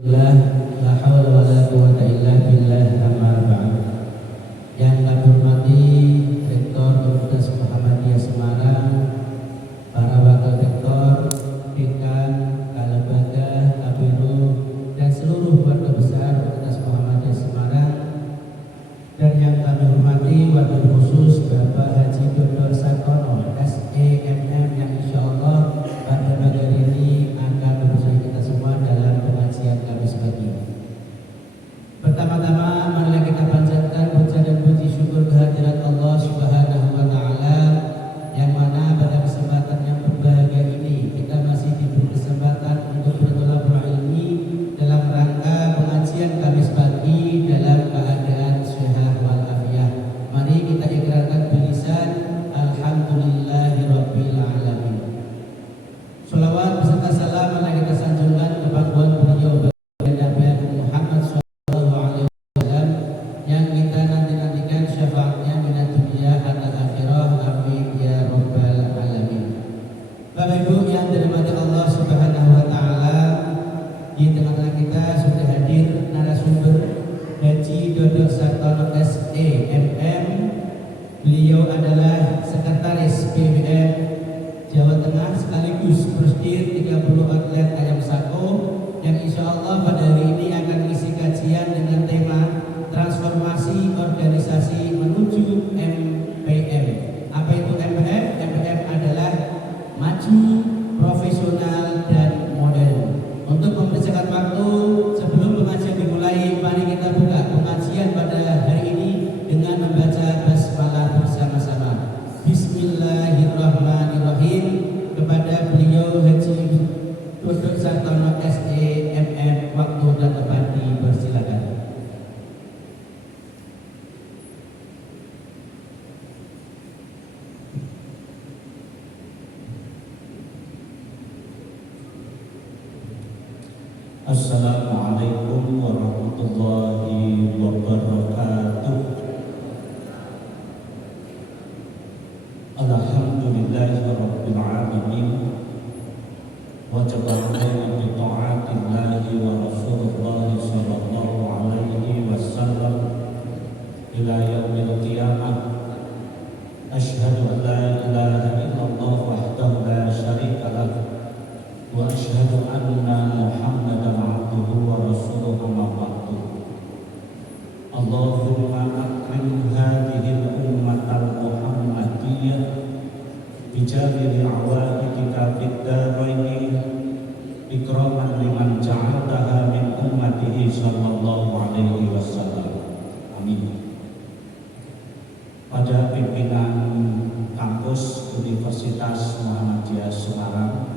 La la haula wala quwwata illa billah, amma ba'd. Yang kami hormati Rektor Universitas Muhammadiyah Semarang, para wakil rektor, dekan, kalabaga, kabiru, dan seluruh keluarga besar Universitas Muhammadiyah Semarang, dan yang kami hormati wabil khusus Bapak Haji Dr. Sartono SEMM, yang insya Allah pada pagi hari ini akan bersama kita semua dalam pengajian Kamis pagi. Pertama-tama marilah kita panjatkan puja dan puji syukur kehadirat Allah Subhanahu wa taala, yang mana pada kesempatan yang berbahagia ini kita masih diberi kesempatan untuk bertolabur ilmi dalam rangka pengajian Kamis pagi dalam keadaan sehat walafiat. Mari kita ikrarkan bilisan alhamdulillahirabbil alamin. Sholawat beserta salam marilah kita sanjungkan kepada beliau Nabi Muhammad SAW, yang kita nanti-nantikan syafaatnya minat dunia hatta akhirah, amin ya rabbal alamin. Bapak Ibu yang dirahmati Allah Subhanahu wa taala, di tengah-tengah kita sudah hadir narasumber Haji Dodok Sartono SEMM. Beliau adalah sekretaris BWM Jawa Tengah sekaligus presidir 30 atlet ayam sako, yang insya Allah pada hari ini akan mengisi kajian dengan tema transformasi organisasi menuju MPM. Apa itu MPM? MPM adalah maju, profesional, dan modern. Untuk mempercepat waktu sebelum pengajian dimulai, mari kita buka pengajian pada hari ini dengan membaca basmalah bersama-sama. Bismillahirrahmanirrahim. Kepada beliau Haji Dodok Sartono SEMM, waktu dan tempat dipersilakan. Assalamualaikum warahmatullahi wabarakatuh. Alhamdulillahirabbil alamin. Wa tabaraka bi ta'atillahi wa Rasulullah sallallahu alaihi wasallam ila yaumil qiyamah. Asyhadu an la ilaha illallah wahdahu la syarika lah wa asyhadu anna Muhammadan abduhu wa rasuluhu amma ba'du. Allahumma akrim hadhihi al-ummatal muhammadiyah bijamil awaidika fid daraini ikraman liman ja'altaha min ummatihi sallallahu alaihi wasallam. Amin. Pada pimpinan kampus Universitas Muhammadiyah Semarang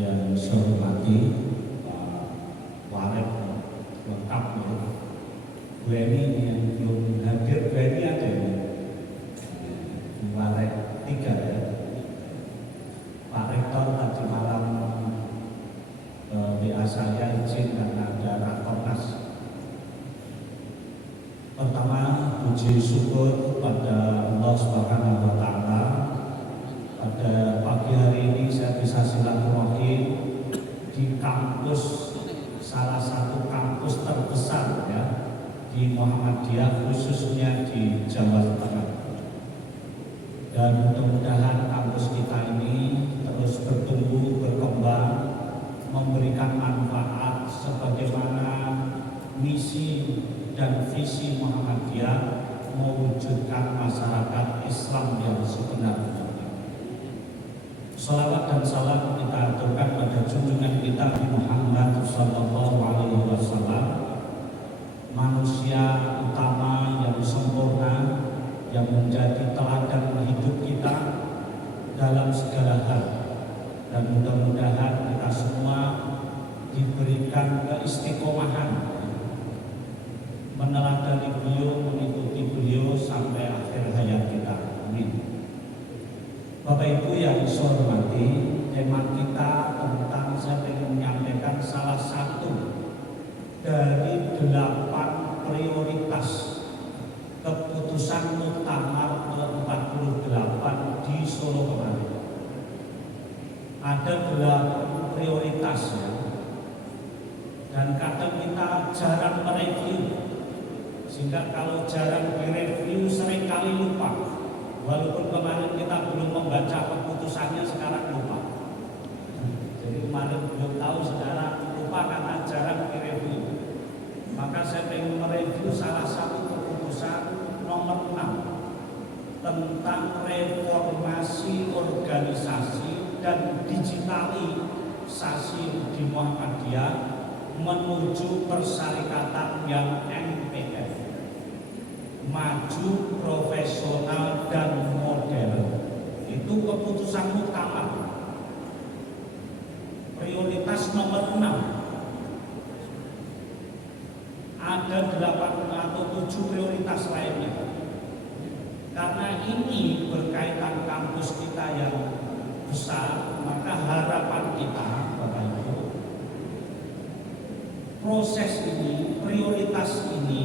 yang saya hormati, Pak Warek lengkap ya. Bu Eni yang belum hadir, Bu Eni ada ya? Warek 3 ya. Pak Rektor tadi malam WA saya izin karena ada rakornas. Pertama, puji syukur pada Allah Subhanahu wa taala. Pada pagi hari ini saya bisa silaturahim di kampus, salah satu kampus terbesar ya di Muhammadiyah, khususnya di Jawa Tengah. Dan mudah-mudahan kampus kita ini terus bertumbuh, berkembang, memberikan manfaat sebagaimana misi dan visi Muhammadiyah mewujudkan masyarakat Islam yang sebenarnya. Salawat dan salam kita aturkan pada junjungan kita Muhammad sallallahu alaihi wasallam, manusia utama yang sempurna, yang menjadi teladan hidup kita dalam segala hal. Dan mudah-mudahan kita semua diberikan keistiqomahan meneladani beliau, mengikuti beliau sampai akhir hayat kita. Amin. Bapak Ibu yang saya hormati, tema kita tentang, saya ingin menyampaikan salah satu dari 8 prioritas keputusan Muktamar ke-48 di Solo kemarin. Ada 8 prioritas ya. Dan kadang jarang mereview, sehingga kalau jarang direview seringkali lupa. Walaupun kemarin kita belum membaca keputusannya, sekarang lupa. Jadi kemarin belum tahu, sekarang lupa karena jarang direview. Maka saya ingin mereview salah satu keputusan nomor 6 tentang reformasi organisasi dan digitalisasi di Muhammadiyah menuju persyarikatan yang MPF, maju, profesional, dan modern. Itu keputusan muktamar. Prioritas nomor 6. Ada 8 atau 7 prioritas lainnya. Karena ini berkaitan kampus kita yang besar, maka harapan kita, Bapak Ibu, proses ini, prioritas ini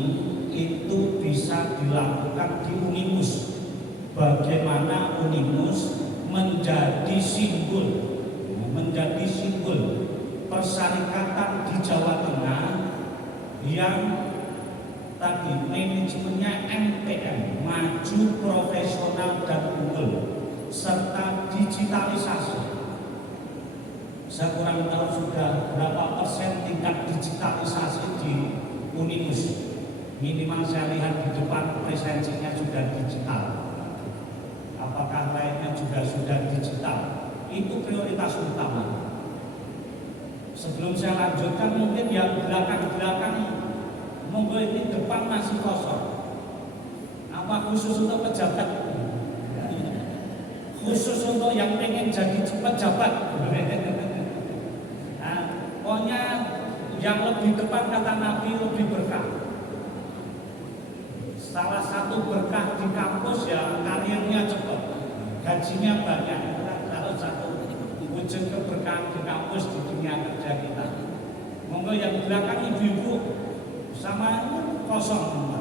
itu bisa dilakukan di Unimus. Bagaimana Unimus menjadi simbol persyarikatan di Jawa Tengah yang tadi manajemennya MPM, maju, profesional, dan unggul, serta digitalisasi. Saya kurang tahu sudah berapa persen tingkat digitalisasi di Unimus. Minimal saya lihat di depan presensinya sudah digital. Apakah lainnya juga sudah digital? Itu prioritas utama. Sebelum saya lanjutkan, mungkin yang belakang-belakang, monggo ini depan masih kosong. Apa khusus untuk pejabat? Khusus untuk yang pengen jadi pejabat? Nah, pokoknya yang lebih depan kata Nabi lebih berkah. Salah satu berkah di kampus ya karirnya cepat, gajinya banyak. Kalau satu wujud keberkahan di kampus di dunia kerja kita. Monggo yang belakang ibu-ibu sama kosong.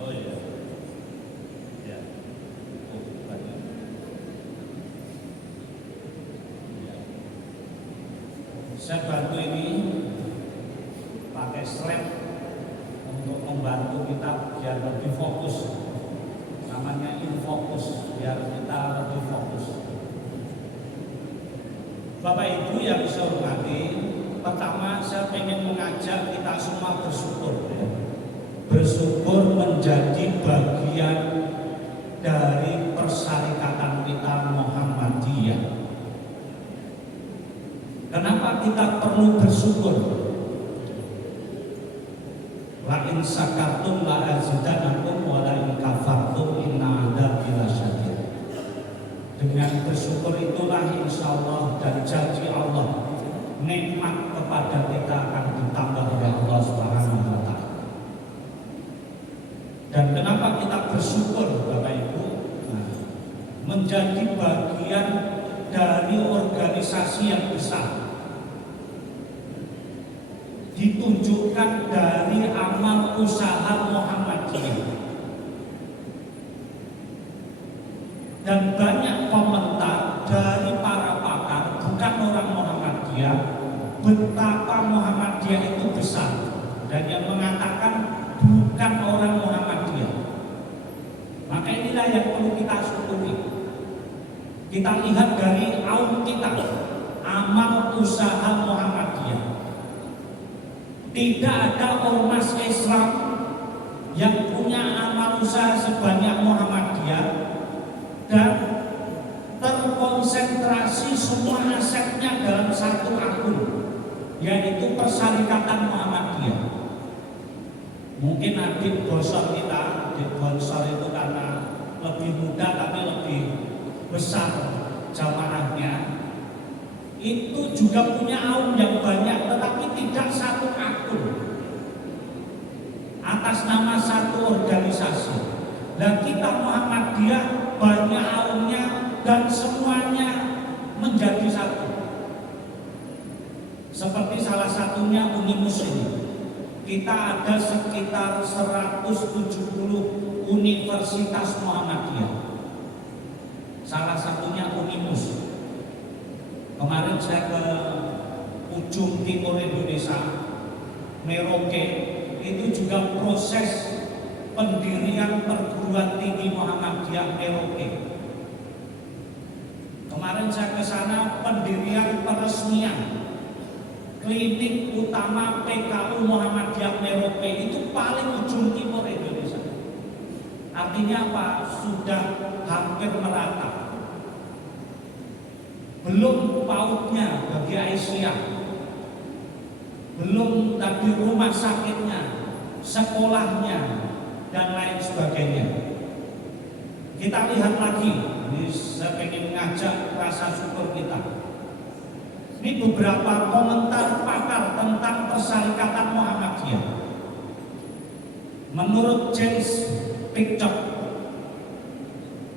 Oh iya. Ya. Oh, banyak. Ya. Saya bantu ini pakai slide untuk membantu kita biar lebih fokus. Namanya infokus, biar kita lebih fokus. Bapak Ibu yang saya hormati, pertama saya ingin mengajak kita semua bersyukur. Bersyukur menjadi bagian dari persyarikatan kita Muhammadiyah. Kenapa kita perlu bersyukur? La in syakartum la azidanakum wa la in kafartum inna adzabi lasyadid. Dengan bersyukur itulah insyaallah dan janji Allah, nikmat kepada kita akan ditambah oleh Allah Subhanahu wa taala. Dan kenapa kita bersyukur Bapak Ibu? Nah, menjadi bagian dari organisasi yang besar, ditunjukkan dari amal usaha Muhammadiyah. Dan banyak komentar dari para pakar, bukan orang Muhammadiyah, betapa Muhammadiyah itu besar. Dan yang mengatakan bukan orang Muhammadiyah. Maka inilah yang perlu kita syukuri. Kita lihat dari aum kita, amal usaha Muhammadiyah. Tidak ada ormas Islam yang punya amal usaha sebanyak Muhammadiyah dan terkonsentrasi semua asetnya dalam satu akun, yaitu Persyarikatan Muhammadiyah. Mungkin adik bosor kita, adik bosor itu karena lebih muda tapi lebih besar jamaahnya, itu juga punya aum yang banyak, tetapi tidak satu akun atas nama satu organisasi. Dan kita Muhammadiyah banyak aumnya dan semuanya menjadi satu. Seperti salah satunya Unimus ini. Kita ada sekitar 170 Universitas Muhammadiyah. Salah satunya Unimus. Kemarin saya ke ujung timur Indonesia, Merauke, itu juga proses pendirian perguruan tinggi Muhammadiyah Merauke. Kemarin saya ke sana, pendirian peresmian klinik utama PKU Muhammadiyah Merauke itu paling ujung timur Indonesia. Artinya apa? Sudah hampir merata. Belum pautnya bagi Aisyah, belum tadi rumah sakitnya, sekolahnya, dan lain sebagainya. Kita lihat lagi, ini saya ingin mengajak rasa syukur kita. Ini beberapa komentar pakar tentang Persyarikatan Muhammadiyah. Menurut James Pickup,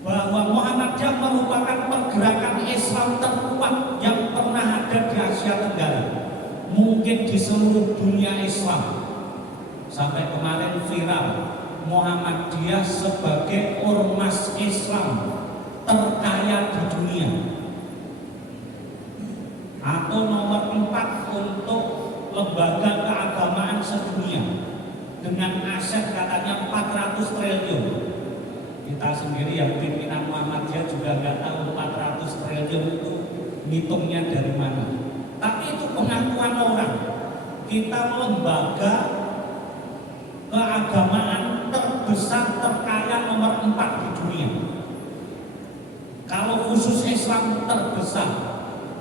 bahwa Muhammadiyah merupakan pergerakan Islam terkuat yang pernah ada di Asia Tenggara, mungkin di seluruh dunia Islam. Sampai kemarin viral Muhammadiyah sebagai ormas Islam terkaya di dunia, atau nomor 4 untuk lembaga keagamaan sedunia dengan aset katanya 400 triliun. Kita sendiri yang pimpinan Muhammadiyah juga nggak tahu 400 triliun itu ngitungnya dari mana. Tapi itu pengakuan orang. Kita lembaga keagamaan terbesar terkaya nomor 4 di dunia. Kalau khusus Islam terbesar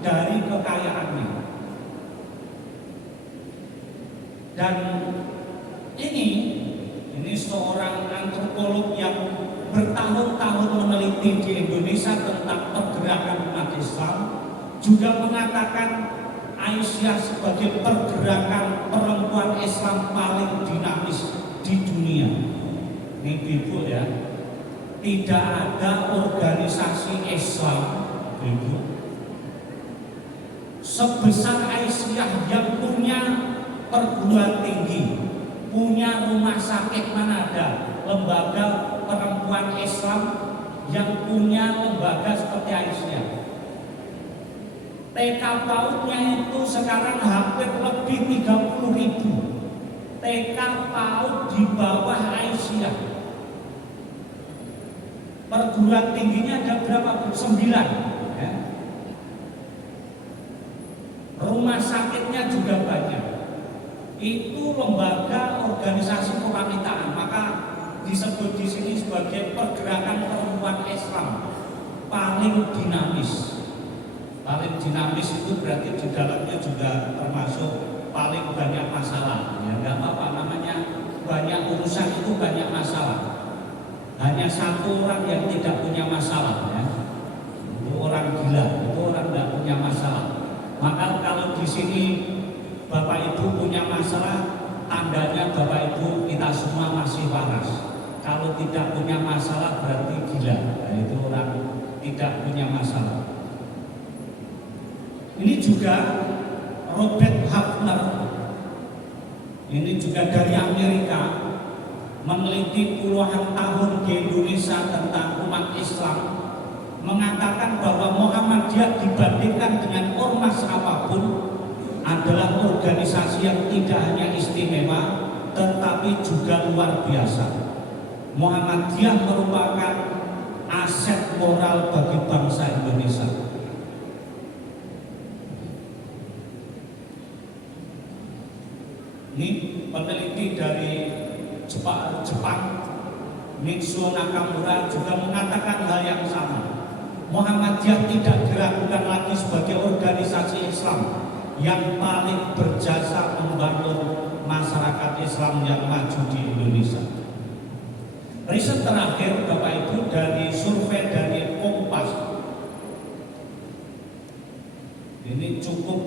dari kekayaannya. Dan ini seorang antropolog yang bertahun-tahun meneliti di Indonesia tentang pergerakan umat Islam juga mengatakan Aisyah sebagai pergerakan perempuan Islam paling dinamis di dunia. Ini Ibu ya, tidak ada organisasi Islam Ibu sebesar Aisyah yang punya perguruan tinggi, punya rumah sakit. Mana ada lembaga perempuan Islam yang punya lembaga seperti Aisyah. TK PAUD-nya itu sekarang hampir lebih 30.000 TK PAUD di bawah Aisyah. Perguruan tingginya ada berapa? 9 ya. Rumah sakitnya juga banyak. Itu lembaga organisasi kewanitaan, maka disebut di sini sebagai pergerakan perempuan Islam paling dinamis. Paling dinamis itu berarti di dalamnya juga termasuk paling banyak masalah. Ya nggak apa-apa, namanya banyak urusan itu banyak masalah. Hanya satu orang yang tidak punya masalah ya. Itu orang gila, itu orang nggak punya masalah. Maka kalau di sini Bapak Ibu punya masalah, tandanya Bapak Ibu kita semua masih waras. Kalau tidak punya masalah berarti gila. Nah, itu orang tidak punya masalah. Ini juga Robert Hafner, ini juga dari Amerika, meneliti puluhan tahun di Indonesia tentang umat Islam, mengatakan bahwa Muhammadiyah dibandingkan dengan ormas apapun adalah organisasi yang tidak hanya istimewa tetapi juga luar biasa. Muhammadiyah merupakan aset moral bagi bangsa Indonesia. Ini peneliti dari Jepang, Mitsuo Nakamura juga mengatakan hal yang sama. Muhammadiyah tidak diragukan lagi sebagai organisasi Islam yang paling berjasa membangun masyarakat Islam yang maju di Indonesia. Riset terakhir Bapak Ibu dari survei dari Kompas, ini cukup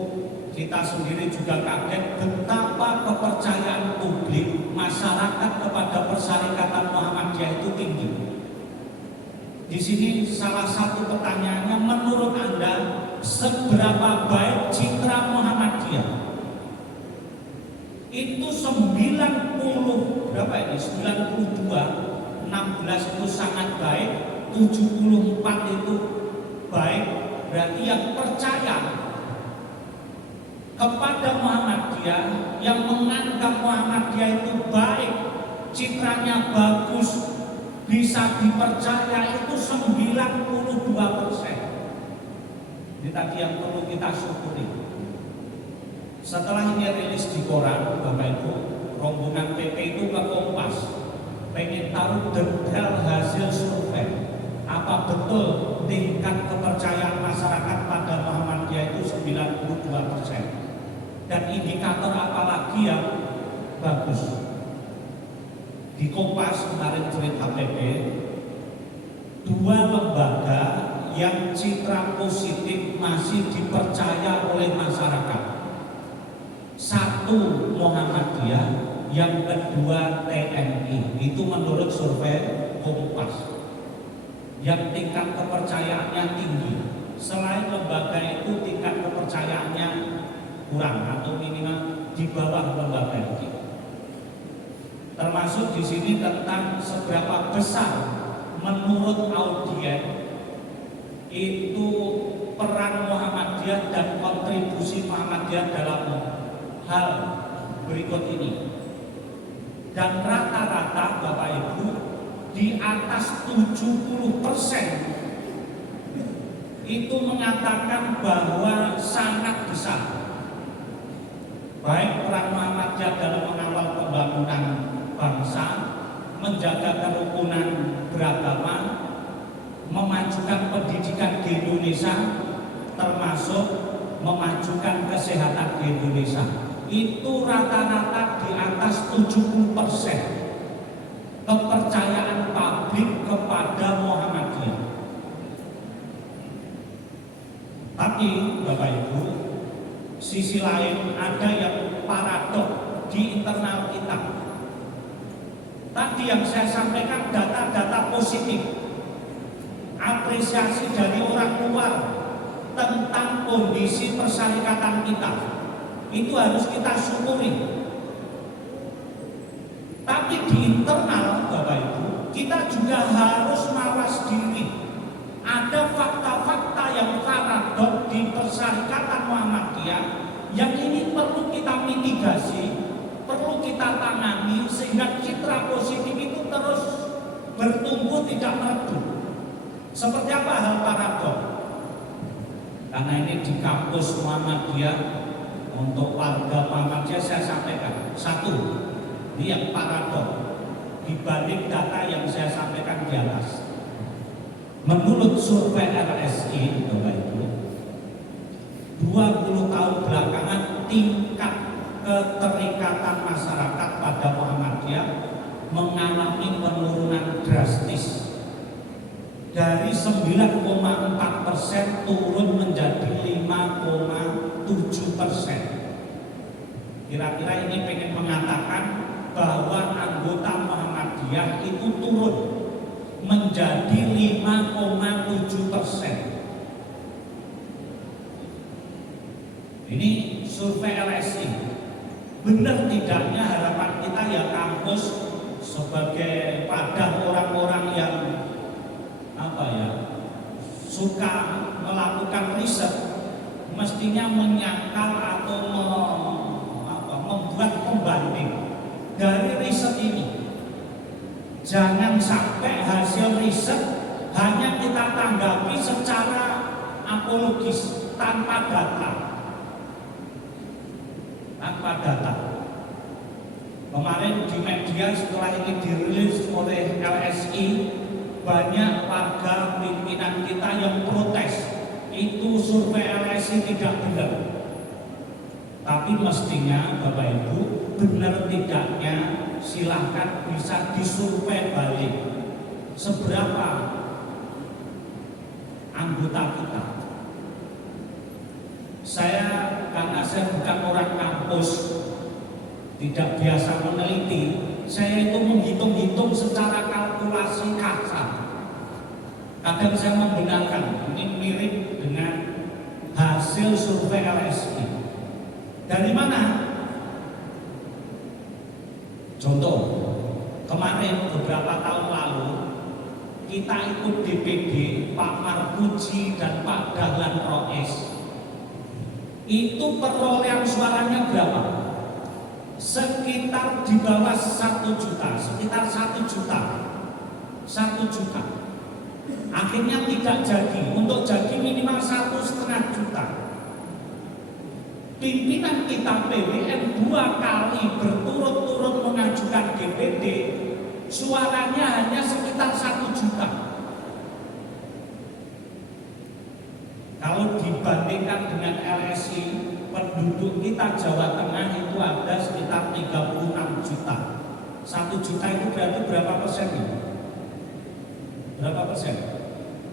kita sendiri juga kaget betapa kepercayaan publik masyarakat kepada Persyarikatan Muhammadiyah itu tinggi. Di sini salah satu pertanyaannya, menurut Anda seberapa baik citra Muhammadiyah? Itu 92 16 itu sangat baik, 74 itu baik. Berarti yang percaya kepada Muhammadiyah, yang menganggap Muhammadiyah itu baik, citranya bagus, bisa dipercaya itu 92%. Ini tadi yang perlu kita syukuri. Setelah ini rilis di koran, Bapak Ibu, rombongan PP itu ke Kompas, pengen tahu detail hasil survei. Apa betul tingkat kepercayaan masyarakat pada Muhammadiyah itu 92%? Dan indikator apa lagi yang bagus? Di Kompas kemarin cerita PP, 2 lembaga yang citra positif masih dipercaya oleh masyarakat. 1 Muhammadiyah, yang kedua TNI. Itu menurut survei Kompas. Yang tingkat kepercayaannya tinggi. Selain lembaga itu tingkat kepercayaannya kurang atau minimal di bawah lembaga itu. Termasuk di sini tentang seberapa besar menurut audien itu peran Muhammadiyah dan kontribusi Muhammadiyah dalam hal berikut ini. Dan rata-rata Bapak Ibu di atas 70% itu mengatakan bahwa sangat besar baik peran Muhammadiyah dalam mengawal pembangunan bangsa, menjaga kerukunan beragama, memajukan pendidikan di Indonesia, termasuk memajukan kesehatan di Indonesia. Itu rata-rata di atas 70% kepercayaan publik kepada Muhammadiyah. Tapi Bapak Ibu, sisi lain ada yang paradok di internal kita. Tadi yang saya sampaikan data-data positif, apresiasi dari orang luar tentang kondisi persyarikatan kita, itu harus kita syukuri. Tapi di internal Bapak Ibu, kita juga harus mawas diri. Ada fakta-fakta yang paradok di persyarikatan Muhammadiyah yang ini perlu kita mitigasi, perlu kita tangani sehingga citra positif itu terus bertumbuh, tidak meredup. Seperti apa hal paradok? Karena ini di kampus Muhammadiyah, untuk warga Muhammadiyah saya sampaikan. 1, ini yang paradok dibalik data yang saya sampaikan di atas. Menurut survei LSI, Bapak Ibu, 20 tahun belakangan tingkat keterikatan masyarakat pada Muhammadiyah mengalami penurunan drastis. Dari 9,4% turun menjadi 5,7%. Kira-kira ini pengen mengatakan bahwa anggota Muhammadiyah itu turun menjadi 5,7%. Ini survei LSI. Benar tidaknya harapan kita ya kampus sebagai padah orang-orang yang suka melakukan riset, mestinya menyangkal atau membuat pembanding dari riset ini. Jangan sampai hasil riset hanya kita tanggapi secara apologis, tanpa data. Kemarin di media setelah ini dirilis oleh LSI, banyak warga pimpinan kita yang protes. Itu survei LSI tidak benar. Tapi mestinya Bapak Ibu, benar tidaknya silahkan bisa disurvei balik. Seberapa anggota kita? Karena saya bukan orang kampus, tidak biasa meneliti, saya itu menghitung-hitung secara kalkulasi kasar. Kadang saya membenarkan, ini mirip dengan hasil survei LSI. Dari mana? Contoh, kemarin kemarin beberapa tahun lalu kita ikut DPD Pak Marpuji dan Pak Dahlan Roes. Itu perolehan suaranya berapa? Sekitar di bawah 1 juta, sekitar 1 juta. 1 juta. Akhirnya tidak jadi, untuk jadi minimal 1,5 juta. Pimpinan kita PWN 2 kali berturut-turut mengajukan DPD, suaranya hanya sekitar 1 juta. Kalau dibandingkan dengan LSI, penduduk kita Jawa Tengah itu ada sekitar 36 juta. 1 juta itu berarti berapa persen nih? Berapa persen?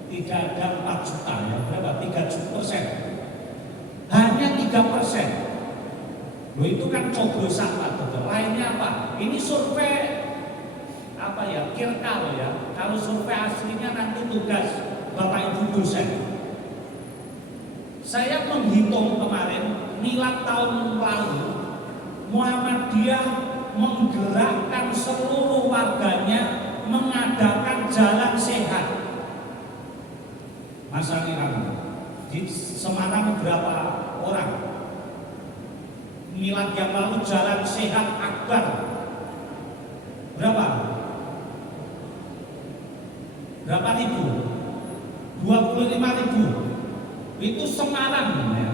Tidak ada 4 juta ya, berapa? 3%. Hanya 3%. Loh itu kan coblosan Pak Dokter. Lainnya apa? Ini survei apa ya? Kirkal ya. Kalau survei aslinya nanti tugas Bapak Ibu dosen. Saya menghitung kemarin, milad tahun lalu, Muhammadiyah menggerakkan seluruh warganya mengadakan jalan sehat. Mas Ali kamu di Semarang berapa orang? Milad yang lalu jalan sehat akbar berapa? Berapa ribu? 25 ribu. Itu Semarang ya.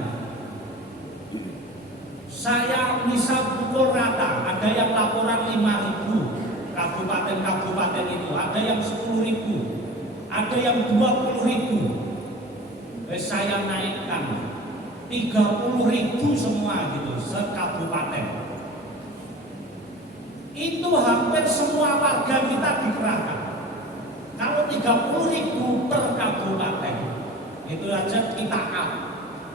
Saya misal pukul rata, ada yang laporan 5.000 kabupaten-kabupaten itu, ada yang 10.000, ada yang 20.000. Saya naikkan 30.000 semua gitu sekabupaten. Itu hampir semua warga kita dikerahkan. Kalau 30.000 per kabupaten, itu aja kita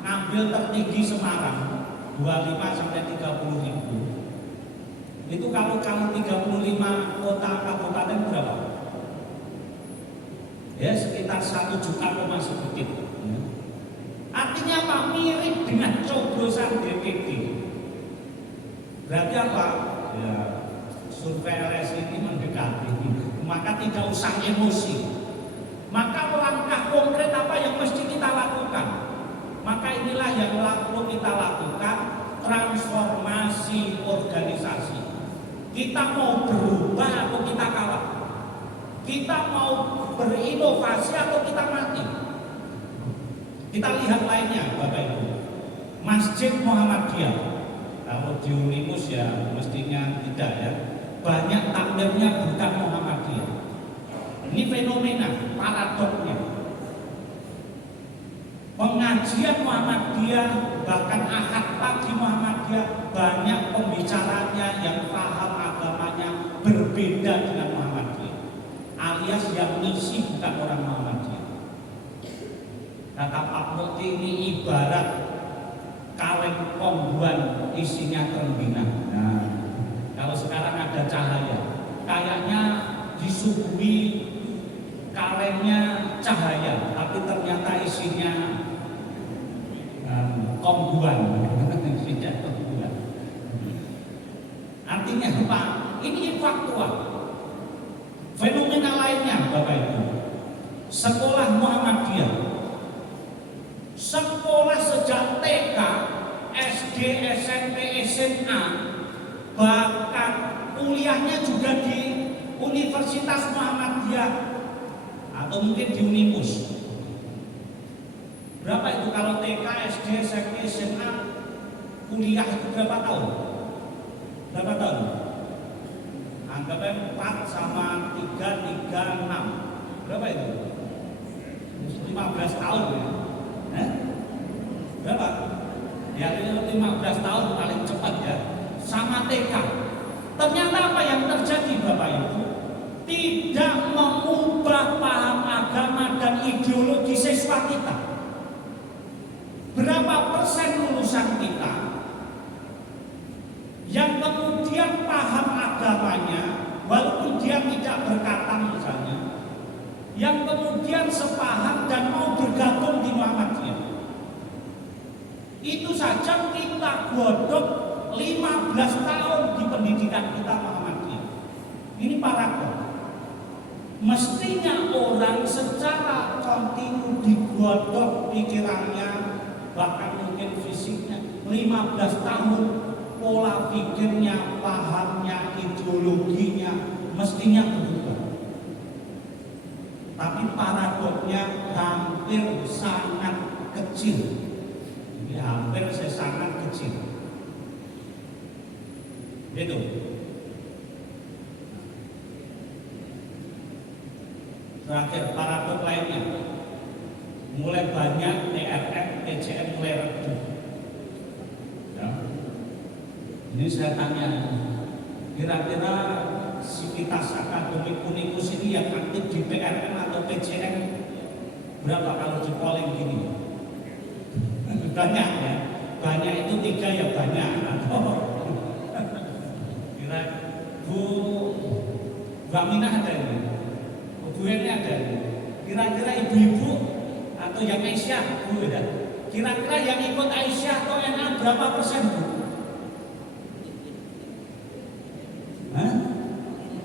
ngambil tertinggi Semarang 25 sampai 30.000. Itu kalau 35 kota kabupaten berapa? Ya sekitar 1 juta sedikit. Artinya apa? Mirip dengan coblosan DPD. Berarti apa? Ya survei LSI ini mendekati. Maka tidak usah emosi. Maka langkah konkret apa yang mesti kita lakukan? Maka inilah yang perlu kita lakukan, transformasi organisasi. Kita mau berubah atau kita kalah? Kita mau berinovasi atau kita mati? Kita lihat lainnya Bapak Ibu. Masjid Muhammadiyah. Kalau di Unimus ya mestinya tidak ya. Banyak takmirnya bukan Muhammadiyah. Ini fenomena, paradoksnya. Pengajian Muhammadiyah, bahkan akad pagi Muhammadiyah, banyak pembicaranya yang paham agamanya berbeda dengan Muhammadiyah, alias yang ngisi bukan orang Muhammadiyah. Kata Pak Mukti ini ibarat kaleng kombuan isinya rengginang. Nah, kalau sekarang ada cahaya, kayaknya disuguhi kalengnya cahaya, tapi ternyata isinya kombuan. Artinya apa? Ini faktual. Fenomena lainnya Bapak Ibu, sekolah Muhammadiyah, sekolah sejak TK, SD, SMP, SMA, bahkan kuliahnya juga di Universitas Muhammadiyah atau mungkin di Unimus. Berapa itu kalau TK, SD, SMP, SMA, kuliah itu berapa tahun? Berapa tahun? Anggapnya 4 sama 3, 6. Berapa itu? 15 tahun ya? Berapa? Ya 15 tahun paling cepat ya. Sama TK. Ternyata apa yang terjadi Bapak Ibu? Tidak mengubah paham agama dan ideologi siswa kita. Berapa persen lulusan kita yang kemudian paham agamanya, walaupun dia tidak berkata misalnya, yang kemudian sepaham dan mau bergabung di Muhammadiyah? Itu saja kita godok 15 tahun di pendidikan kita Muhammadiyah. Ini paradok. Mestinya orang secara kontinu digodok pikirannya, bahkan mungkin fisiknya 15 tahun, pola pikirnya, pahamnya, ideologinya mestinya berubah. Tapi paradoknya hampir sangat kecil. Ini hampir sangat kecil. Itu. Terakhir, paradok lainnya, mulai banyak TRF, TCM mulai redup. Ya. Ini saya tanya, kira-kira sivitas akademik Unikus ini yang aktif di PRN atau PCM berapa kalau di polling gini? Banyak ya, banyak itu 3 ya banyak. Kira Bu Aminah ada ini? Bu ini ada. Kira-kira ibu-ibu atau yang Aisyah, Bu ya. Kira-kira yang ikut Aisyah atau NA berapa persen, Bu? Hah?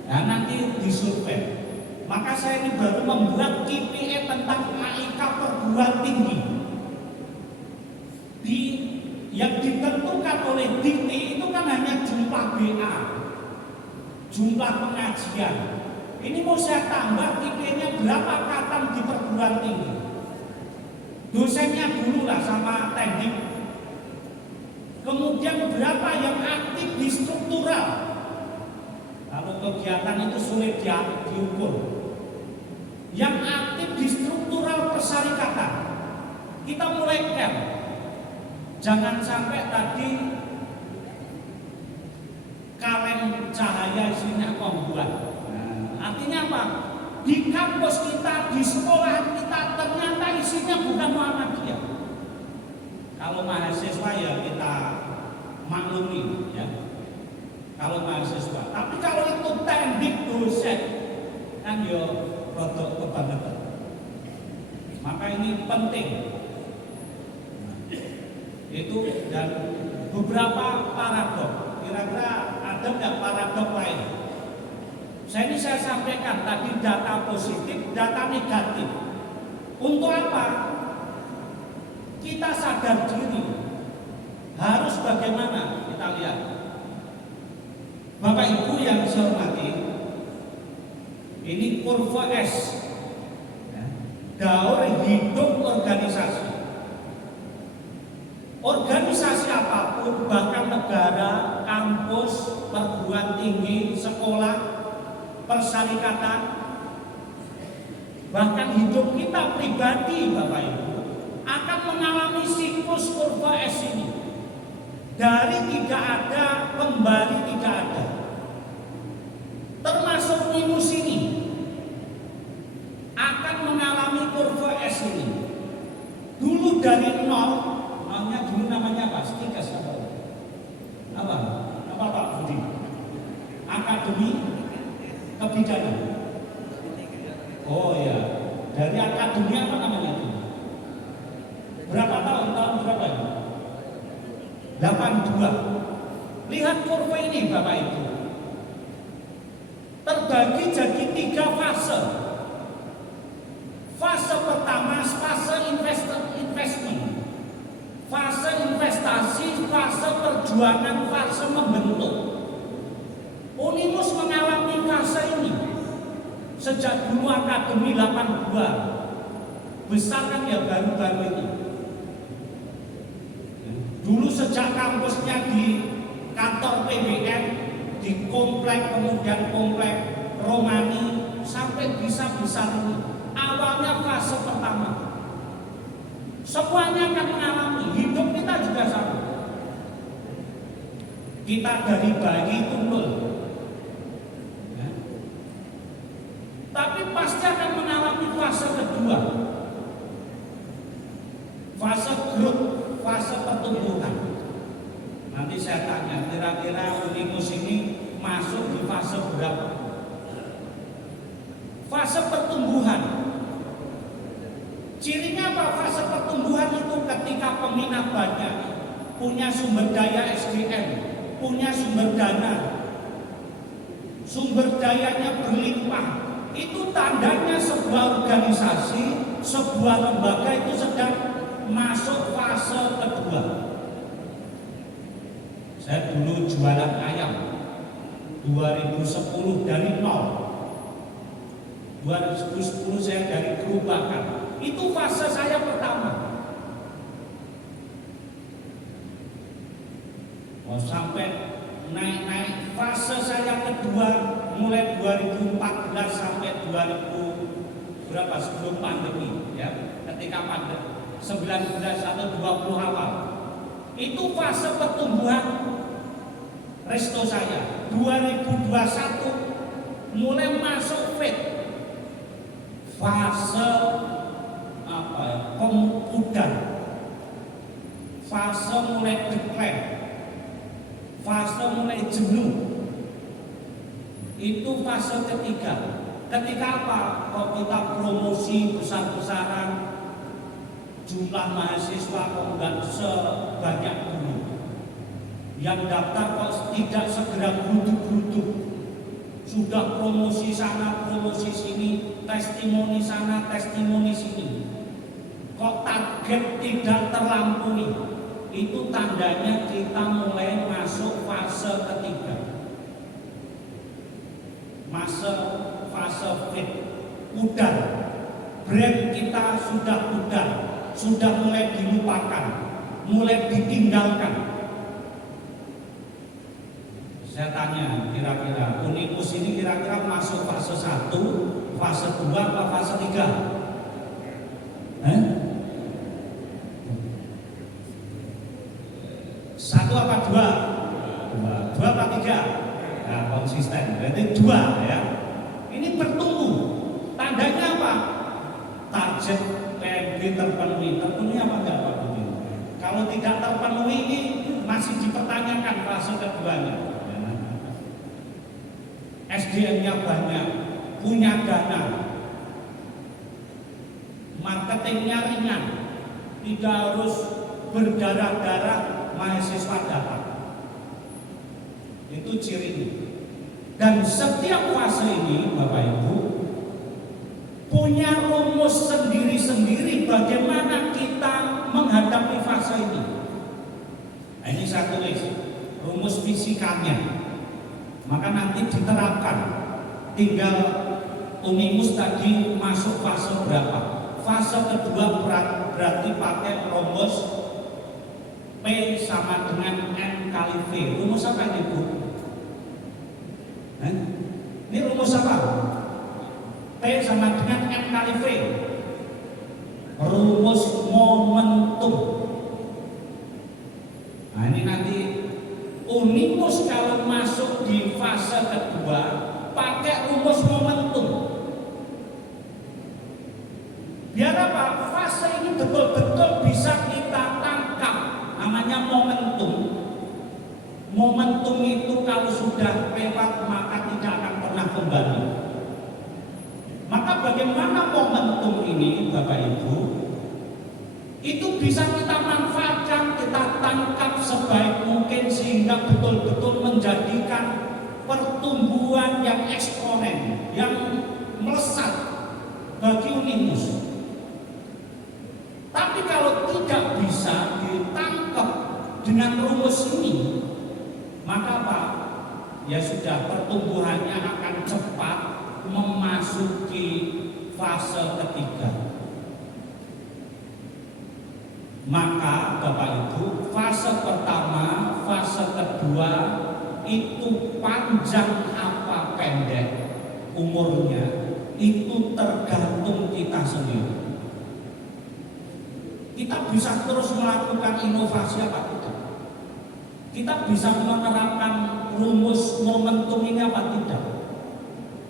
Nah, nanti disurvei. Maka saya ini baru membuat KPI tentang AIK perguruan tinggi. Yang ditentukan oleh Dikti itu kan hanya jumlah BA, jumlah pengajian. Ini mau saya tambah IPnya berapa katam di perguruan tinggi. Dosennya dulu lah sama teknik. Kemudian berapa yang aktif di struktural. Kalau kegiatan itu sulit diukur. Yang aktif di struktural persyarikatan. Kita mulai camp. Jangan sampai tadi kaleng cahaya isinya kombuan. Artinya apa? Di kampus kita, di sekolah kita ternyata isinya bukan Muhammadiyah. Kalau mahasiswa ya kita maklumi ya. Kalau mahasiswa, tapi kalau itu teknik dosen kan yo rodok kebangetan. Maka ini penting. Itu dan beberapa paradok. Kira-kira ada nggak paradok lain? Saya sampaikan tadi data positif, data negatif. Untuk apa? Kita sadar diri. Harus bagaimana? Kita lihat. Bapak Ibu yang saya hormati, ini kurva S. Daur hidup organisasi. Organisasi apapun, bahkan negara, kampus, perguruan tinggi, sekolah, persyarikatan, bahkan hidup kita pribadi, Bapak Ibu, akan mengalami siklus kurva S ini. Dari tidak ada, kembali tidak ada. Termasuk minus ini akan mengalami kurva S ini. Dulu dari nol, nolnya dulu namanya apa? Stikes apa? Apa Pak Budi? Akademi Kebidanan. Oh ya, dari akademi apa namanya itu? Berapa tahun? Tahun berapa ini? 82. Lihat kurva ini Bapak Ibu. Terbagi jadi 3 fase. Fase pertama, fase investment. Fase investasi, fase perjuangan, fase membentuk. Unimus mengalami fase ini sejak dulu akademi 82. Besar kan ya baru-baru ini. Dulu sejak kampusnya di kantor PBN, di komplek, kemudian komplek Romani, sampai bisa besar ini. Awalnya fase pertama. Semuanya akan mengalami, hidup kita juga sama. Kita dari bayi itu nol. Ya. Tapi pasti akan mengalami fase kedua. Fase growth, fase pertumbuhan. Nanti saya tanya, kira-kira Unimus ini masuk di fase berapa? Fase pertumbuhan. Cirinya apa? Fase pertumbuhan itu ketika peminat banyak, punya sumber daya SDM, punya sumber dana, sumber dayanya berlimpah. Itu tandanya sebuah organisasi, sebuah lembaga itu sedang masuk fase kedua. Saya dulu jualan ayam 2010 dari nol. 2010 saya dari perubahan. Itu fase saya pertama. Mau sampai naik fase saya kedua mulai 2014 sampai 2000 berapa sebelum pandemi ya, ketika pandemi 19 atau 20 awal itu fase pertumbuhan resto saya. 2021 mulai masuk fase apa ya, pudar, fase mulai decline, fase mulai jenuh. Itu fase ketiga. Ketika apa? Kok kita promosi besar-besaran, jumlah mahasiswa kok enggak sebanyak dulu. Yang daftar kok tidak segera geruduk-geruduk. Sudah promosi sana, promosi sini, testimoni sana, testimoni sini. Kok target tidak terlampaui? Itu tandanya kita mulai masuk fase ketiga. Fase fit, pudar. Brand kita sudah pudar, sudah mulai dilupakan, mulai ditinggalkan. Saya tanya, kira-kira Unimus ini kira-kira masuk fase 1, fase 2, atau fase 3? Satu apa dua? Dua apa tiga? Nah, konsisten, berarti 2 ya. Ini bertumbuh. Tandanya apa? Target PNB terpenuhi. Terpenuhi apa enggak Pak Budi? Kalau tidak terpenuhi ini masih dipertanyakan fase keduanya. SDM-nya banyak, punya dana, marketingnya ringan, tidak harus berdarah-darah mahasiswa datang. Itu cirinya. Dan setiap fase ini Bapak Ibu punya rumus sendiri-sendiri bagaimana kita menghadapi fase ini. Nah, ini saya tulis rumus fisikanya. Maka nanti diterapkan. Tinggal Unimus tadi masuk fase berapa? Fase kedua berarti pakai rumus P sama dengan N kali V. Rumus apa ini Bu? Ini rumus apa? P sama dengan N kali V. Rumus momentum. Nah ini nanti Unimus kalau masuk di fase kedua pakai rumus momentum. Biar apa? Fase ini betul-betul bisa kita tangkap. Namanya momentum. Momentum itu kalau sudah lewat maka tidak akan pernah kembali. Maka bagaimana momentum ini Bapak Ibu? Itu bisa kita manfaatkan, kita tangkap sebaik mungkin sehingga betul-betul menjadikan pertumbuhan yang eksponen, yang melesat bagi Unimus. Tapi kalau tidak bisa ditangkap dengan rumus ini, maka apa? Ya sudah, pertumbuhannya akan cepat memasuki fase ketiga. Maka Bapak Ibu, fase pertama, fase kedua itu panjang apa pendek umurnya itu tergantung kita sendiri. Kita bisa terus melakukan inovasi apa tidak? Kita bisa menerapkan rumus momentum ini apa tidak?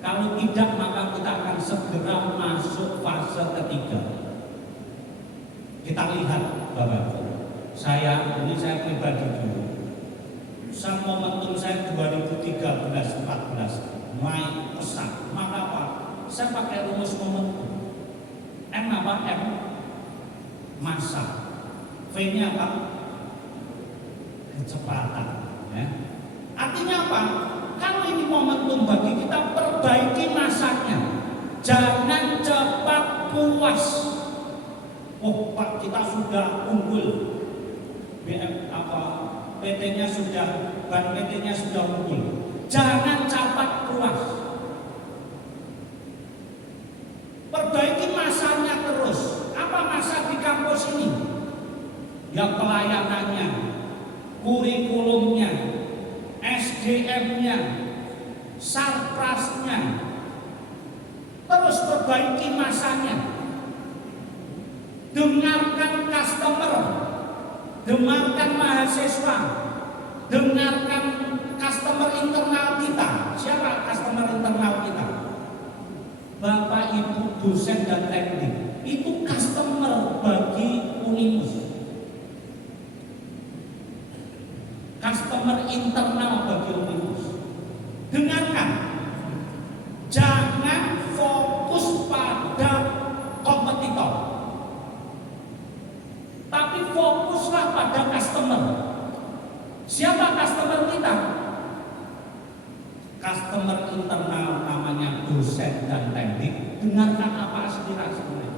Kalau tidak maka kita akan segera masuk fase ketiga. Kita lihat Bapak, saya pribadi dulu. Momentum saya 2013-14 naik pesat. Maka apa? Saya pakai rumus momentum. M apa? M masa. V-nya apa? Kecepatan. Ya. Artinya apa? kalau ini momentum bagi kita, perbaiki masanya. Jangan cepat puas. Oh Pak, kita sudah unggul. PT-nya sudah, ban PT-nya sudah unggul. Jangan cepat puas. Perbaiki masanya terus. Apa masa di kampus ini? Ya pelayanannya, kurikulumnya, SDM-nya, sarprasnya. Terus perbaiki masanya. Dengarkan customer, dengarkan mahasiswa, dengarkan customer internal kita. Siapa customer internal kita? Bapak Ibu dosen dan teknik. Itu customer bagi Unimus. Customer internal bagi Unimus. Dengarkan. Jangan fokus pada kompetitor. Tapi fokuslah pada customer. Siapa customer kita? Customer internal namanya dosen dan teknik. Dengarkan apa aspirasinya.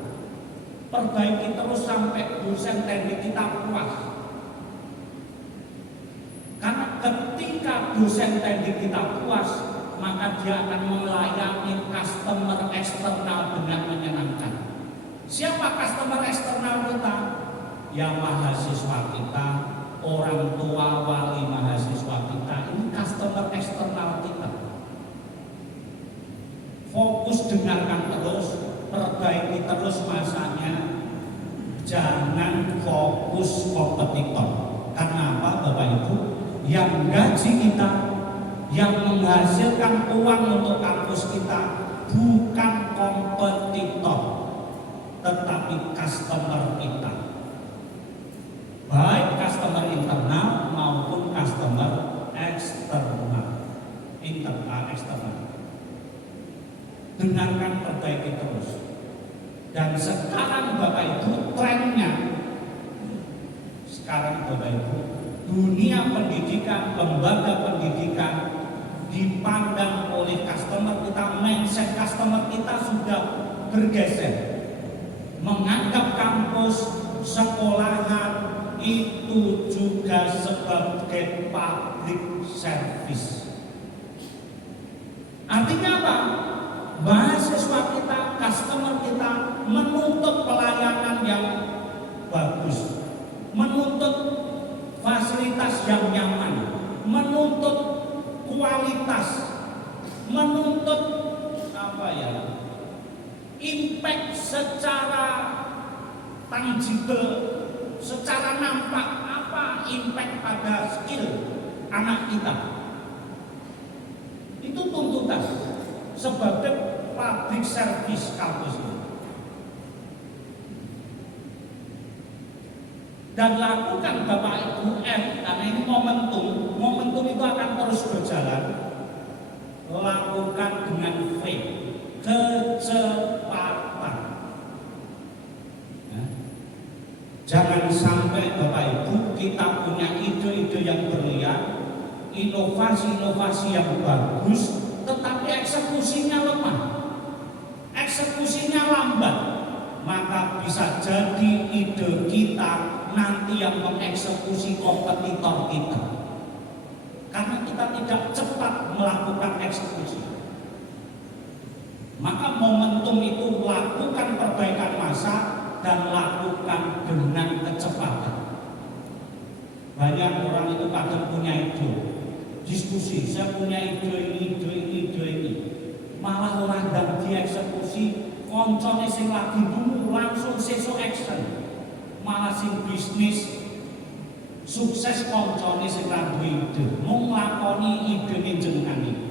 Perbaiki terus sampai dosen teknik kita puas. Karena ketika dosen teknik kita puas, maka dia akan melayani customer eksternal dengan menyenangkan. Siapa customer eksternal kita? Ya mahasiswa kita, orang tua wali mahasiswa kita, ini customer eksternal kita. Fokus dengarkan terus, perbaiki terus masanya, jangan fokus kompetitor. Karena apa Bapak Ibu? Yang gaji kita, yang menghasilkan uang untuk kampus kita bukan kompetitor, tetapi customer kita. Baik customer internal maupun customer eksternal. Eksternal. Dengarkan, perbaiki terus. Dan sekarang Bapak Ibu trennya, sekarang Bapak Ibu, dunia pendidikan, lembaga pendidikan dipandang oleh customer kita, mindset customer kita sudah bergeser. Menganggap kampus, sekolahan itu juga sebagai public service. Artinya apa? Mahasiswa kita, customer kita menuntut pelayanan yang bagus, menuntut fasilitas yang nyaman, menuntut kualitas, menuntut impact secara tangible, secara nampak, apa impact pada skill anak kita. Itu tuntutan sebagai public service kampus ini. Dan lakukan Bapak Ibu karena ini momentum itu akan terus berjalan. Lakukan dengan faith, kecepatan. Jangan sampai Bapak Ibu kita punya ide-ide yang brilian, inovasi-inovasi yang bagus, tetapi eksekusinya lemah, eksekusinya lambat, maka bisa jadi ide kita nanti yang mengeksekusi kompetitor kita, karena kita tidak cepat melakukan eksekusi. Maka momentum itu lakukan perbaikan massa dan lakukan dengan kecepatan. Banyak orang itu kadang punya ide, diskusi, saya punya ide ini, malah orang dan dieksekusi, koncone sing lagi dulu langsung sesuk action. Malah sing bisnis sukses koncone sing ra duwe ide, mung nglakoni idene jenengan iki.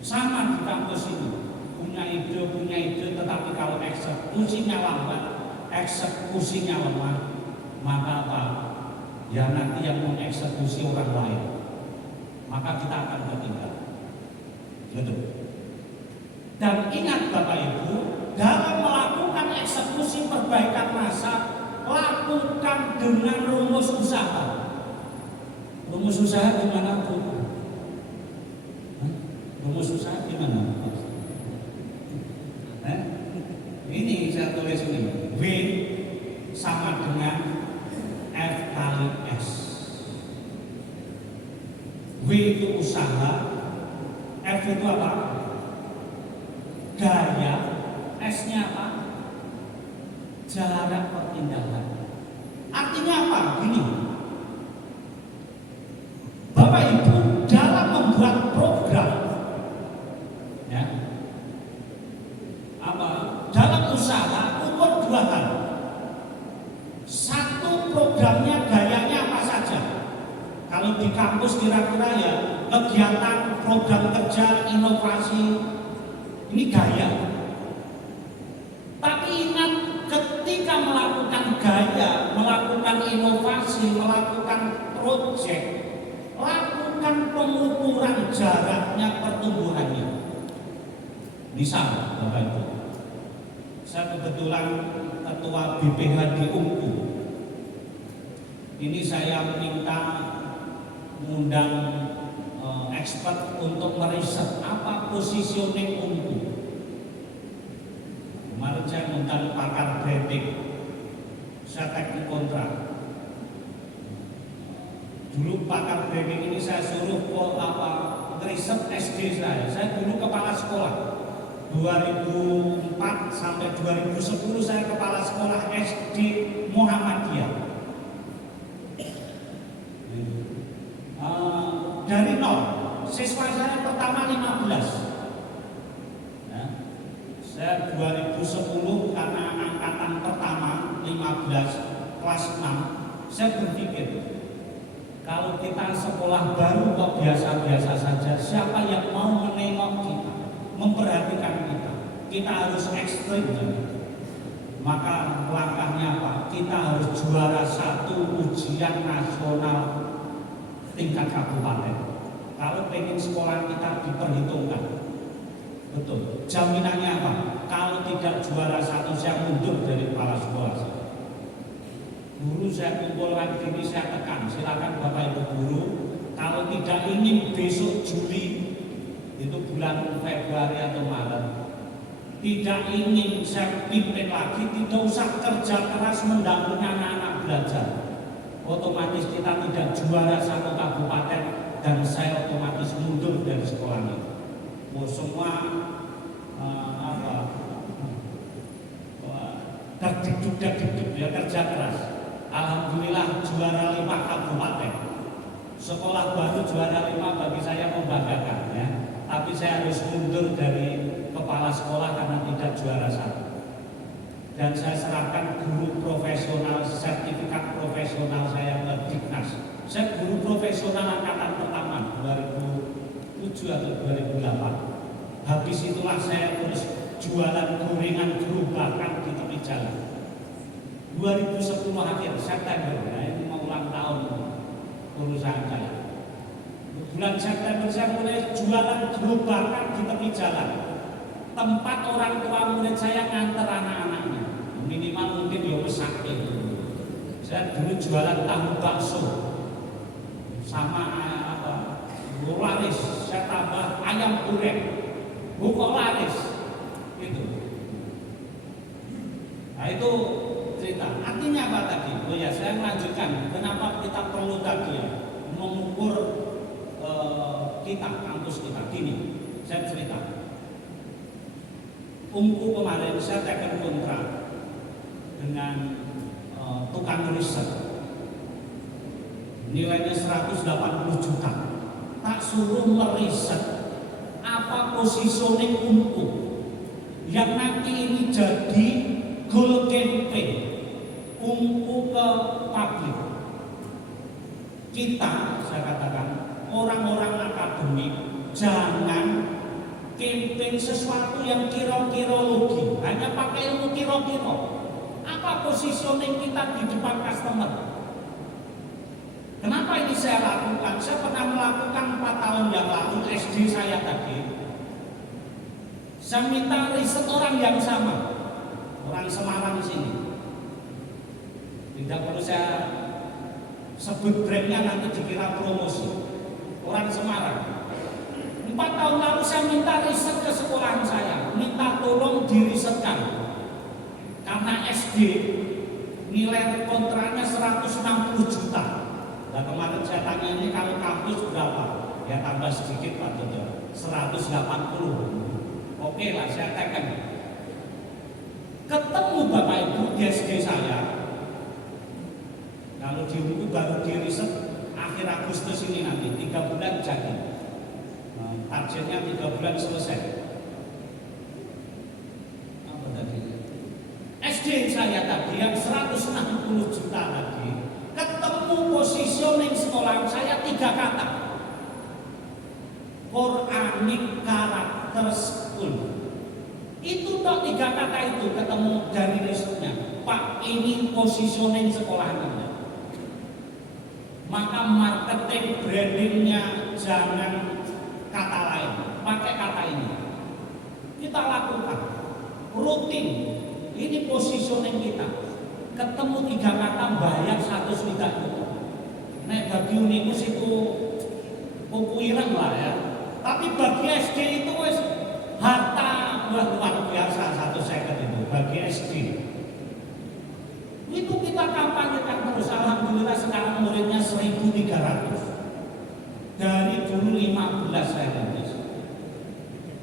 Sama di kampus ini, punya ide, tetapi kalau eksekusinya lambat, eksekusinya lemah, maka apa? Ya nanti yang mengeksekusi orang lain, maka kita akan tertinggal. Betul. Dan ingat Bapak Ibu, dalam melakukan eksekusi perbaikan massa, lakukan dengan rumus usaha. Rumus usaha gimana Bu? Hah? Rumus usaha gimana? Ini saya tulis ini, W sama dengan F kali S. W itu usaha, F itu apa? Gaya, S-nya apa? Jarak perpindahan. Artinya apa? Gini, Bapak Ibu dalam membuat program, ya, apa? Dalam usaha ukur dua hal. Satu, programnya gayanya apa saja. Kalau di kampus kira-kira ya kegiatan program kerja inovasi ini gaya. Tapi ingat, ketika melakukan gaya, melakukan inovasi, melakukan proyek, lakukan pengukuran jaraknya pertumbuhannya. Misal, Bapak Ibu, saya kebetulan ketua BPH di UNKU. Ini saya minta mengundang expert untuk meriset apa positioning UNKU. Kemarin saya mengundang pakar branding, saya teknik kontrak. Dulu pakar branding ini saya suruh riset SD saya dulu kepala sekolah. 2004 sampai 2010 saya kepala sekolah SD Muhammadiyah. Dari nol, siswa saya pertama 15. Ya, saya 2010 karena angkatan pertama 15 kelas 6, saya berpikir kalau kita sekolah baru kok biasa-biasa saja, siapa yang mau menengok kita, memperhatikan kita? Kita harus ekstrim. Maka langkahnya apa? Kita harus juara satu ujian nasional tingkat kabupaten. Kalau pengen sekolah kita diperhitungkan, betul. Jaminannya apa? Kalau tidak juara satu, saya mundur dari kepala sekolah. Guru saya kumpulkan gini, saya tekan. Silakan Bapak Ibu guru, kalau tidak ingin besok Juli, itu bulan Februari atau Maret, tidak ingin saya pimpin lagi, tidak usah kerja keras mendampingi anak-anak belajar. Otomatis kita tidak juara satu kabupaten dan saya otomatis mundur dari sekolah ini. Semua dagdikduk ya, kerja keras. Alhamdulillah juara 5 kabupaten. Sekolah baru juara 5 bagi saya membanggakan ya. Tapi saya harus mundur dari kepala sekolah karena tidak juara satu. Dan saya serahkan guru profesional, sertifikat profesional saya ke Diknas. Saya guru profesional angkatan pertama 2007 atau 2008. Habis itulah saya terus jualan gorengan gerobakan di tepi jalan. 2010 akhir September, ya, ini mau ulang tahun perusahaan saya. Bulan September saya mulai jualan gerobakan di tepi jalan. Tempat orang tua murid saya nganter anak-anaknya, minimal mungkin ya pesak itu. Saya dulu jualan tahu bakso sama laris, saya tambah ayam goreng, kok laris itu. Nah itu cerita. Artinya apa tadi? Oh ya, saya melanjutkan. Kenapa kita perlu tadi ya mengukur kita, kampus kita. Gini, saya cerita. UNKU kemarin saya tekan kontrak dengan tukang riset, nilainya 180 juta. Tak suruh meriset apa positioning UNKU yang nanti ini jadi goal campaign UNKU ke publik. Kita, saya katakan, orang-orang akademik jangan campaign sesuatu yang kira-kira logi, hanya pakai ilmu kira-kira. Apa positioning kita di depan customer? Kenapa ini saya lakukan? Saya pernah melakukan 4 tahun yang lalu SD saya tadi. Saya minta riset orang yang sama, orang Semarang sini. Tidak perlu saya sebut brandnya nanti dikira promosi. Orang Semarang. 4 tahun lalu saya minta riset ke sekolahan saya, minta tolong dirisetkan. Karena SD nilai kontraknya 160 juta. Nah kemarin saya tanya ini kalau kampus berapa? Ya tambah sedikit Pak Toto, 180. Oke lah saya tekan. Ketemu Bapak Ibu di SD saya. Kalau di buku baru diriset akhir Agustus ini nanti 3 bulan jadi. Targetnya 3 bulan selesai. Apa tadi? SD saya tadi yang 160 juta tadi ketemu positioning sekolah saya 3 kata. Quranic Character School. Itu toh 3 kata itu ketemu dari risetnya. Pak, ini positioning sekolah Anda. Maka marketing brandingnya jangan kata lain, pakai kata ini. Kita lakukan rutin. Ini positioning kita. Ketemu 3 kata bayar 100 juta. Nek bagi Unimus itu kuku ireng lah ya. Tapi bagi SD itu wes harta luar biasa 1 second itu bagi SD. Itu kita kampanyekan terus. Alhamdulillah sekarang muridnya 1.300. Dari dulu 15 saya tulis.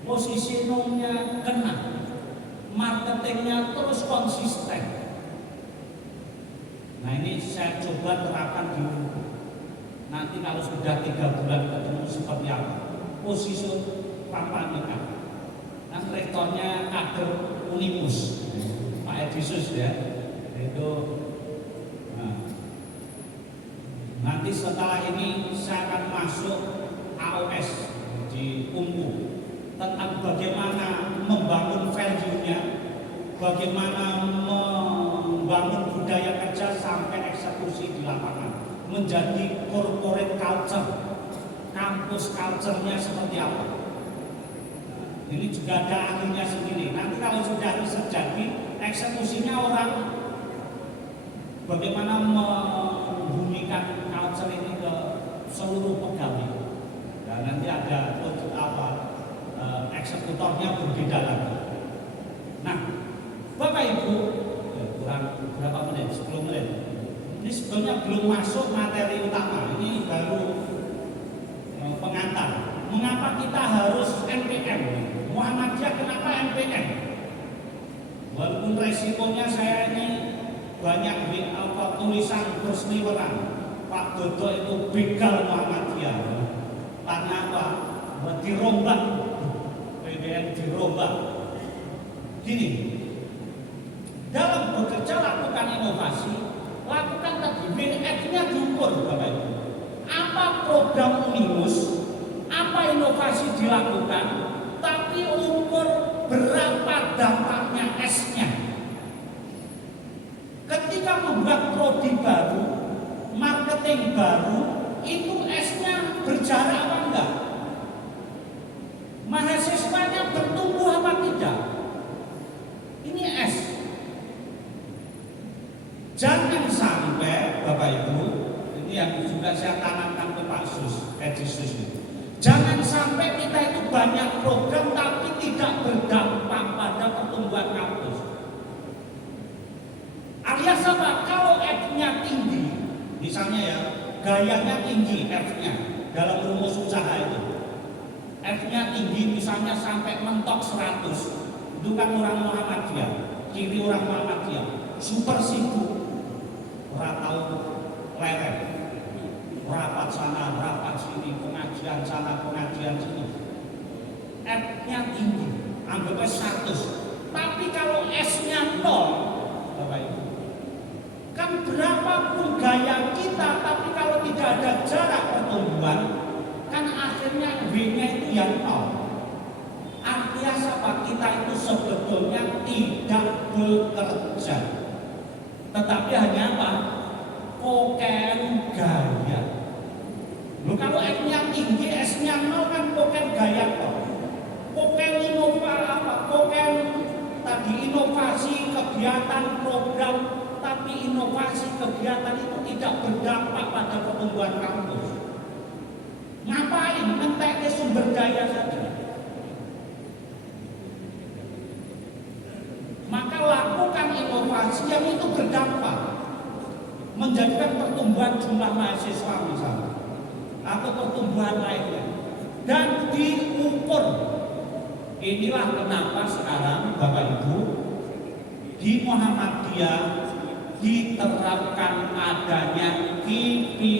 Positioningnya kena, marketingnya terus konsisten. Nah ini saya coba terapkan di nanti kalau sudah 3 bulan ketemu seperti apa. Posisi kampanyekan. Nah rektornya kader Unimus, Pak Edisus ya. Itu nanti setelah ini saya akan masuk AOS di UMU tentang bagaimana membangun value-nya, bagaimana membangun budaya kerja sampai eksekusi di lapangan, menjadi corporate culture, kampus culture-nya seperti apa. Ini juga ada ahlinya sendiri. Nanti kalau sudah riset jadi, eksekusinya orang bagaimana membunyikan culture ini ke seluruh pegawai. Dan nanti ada eksekutornya berbeda lagi. Nah, Bapak Ibu, kurang berapa menit? 10 menit. Ini sebetulnya belum masuk materi utama. Ini baru pengantar. Mengapa kita harus NPM? Muhammadiyah kenapa NPM? Walaupun resikonya saya ini banyak tulisan berseliweran. Pak Dodo itu begal Muhammadiyah. Karena apa? Dirombak. PBN dirombak. Gini, dalam bekerja lakukan inovasi, lakukan tadi WF-nya diukur Bapak Ibu. Apa program Unimus, apa inovasi dilakukan, tapi ukur berapa dampaknya S-nya. Ketika membuat prodi baru, marketing baru, itu S-nya berjarak apa enggak? Mahasiswanya bertumbuh apa tidak? Ini S. Jangan sampai Bapak Ibu, ini yang juga saya tanamkan ke Pak Edisus itu. Jangan sampai kita itu banyak program tapi tidak berdampak pada pertumbuhan kampus. Alias apa? Kalau F-nya tinggi, misalnya ya, gayanya tinggi F-nya dalam rumus usaha itu. F-nya tinggi misalnya sampai mentok 100. Itu kan orang Muhammadiyah, ciri orang Muhammadiyah, super sibuk. Orang tahu lereng, rapat sana, rapat sini, pengajian sana, pengajian sini. F-nya tinggi, anggapnya 100. Tapi kalau S-nya 0, Bapak Ibu, kan berapapun gaya kita, tapi kalau tidak ada jarak pertumbuhan, kan akhirnya W-nya itu yang 0. Artinya apa? Kita itu sebetulnya tidak bekerja, tetapi hanya apa? Poken gaya. Loh, kalau F-nya tinggi, S-nya 0 kan poken gaya kok. Poken inovasi apa? Poken tadi inovasi, kegiatan, program, tapi Tetapi inovasi kegiatan itu tidak berdampak pada pertumbuhan kampus. Ngapain? Ngetek sumber daya saja. Maka lakukan inovasi yang itu berdampak, menjadikan pertumbuhan jumlah mahasiswa misalnya, atau pertumbuhan lainnya, dan diukur. Inilah kenapa sekarang Bapak Ibu di Muhammadiyah diterapkan adanya KPI,